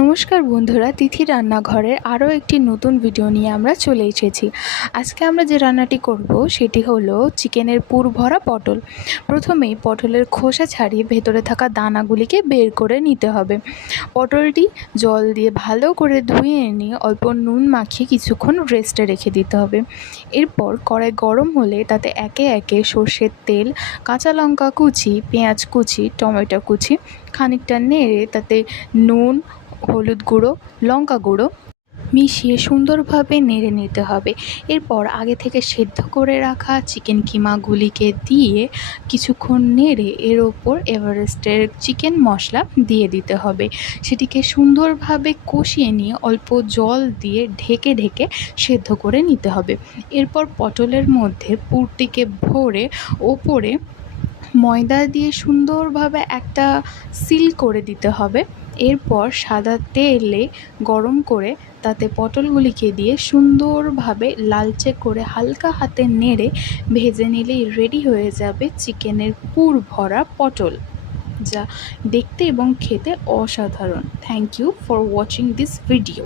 নমস্কার বন্ধুরা, তিথি রান্নাঘরের আরও একটি নতুন ভিডিও নিয়ে আমরা চলে এসেছি। আজকে আমরা যে রান্নাটি করব সেটি হলো চিকেনের পুর ভরা পটল। প্রথমেই পটলের খোসা ছাড়িয়ে ভেতরে থাকা দানাগুলিকে বের করে নিতে হবে। পটলটি জল দিয়ে ভালো করে ধুয়ে নিয়ে অল্প নুন মাখিয়ে কিছুক্ষণ রেস্টে রেখে দিতে হবে। এরপর কড়াই গরম হলে তাতে একে একে সর্ষের তেল, কাঁচা লঙ্কা কুচি, পেঁয়াজ কুচি, টমেটো কুচি খানিকটা নেড়ে তাতে নুন, হলুদ গুঁড়ো, লঙ্কা গুঁড়ো মিশিয়ে সুন্দরভাবে নেড়ে নিতে হবে। এরপর আগে থেকে সেদ্ধ করে রাখা চিকেন কিমাগুলিকে দিয়ে কিছুক্ষণ নেড়ে এর ওপর এভারেস্টের চিকেন মশলা দিয়ে দিতে হবে। সেটিকে সুন্দরভাবে কষিয়ে নিয়ে অল্প জল দিয়ে ঢেকে ঢেকে সেদ্ধ করে নিতে হবে। এরপর পটলের মধ্যে পুরটিকে ভরে ওপরে ময়দা দিয়ে সুন্দরভাবে একটা সিল করে দিতে হবে। এরপর সাদা তেলে গরম করে তাতে পটলগুলিকে দিয়ে সুন্দরভাবে লালচে করে হালকা হাতে নেড়ে ভেজে নিলেই রেডি হয়ে যাবে চিকেনের পুর ভরা পটল, যা দেখতে এবং খেতে অসাধারণ। Thank you for watching this video.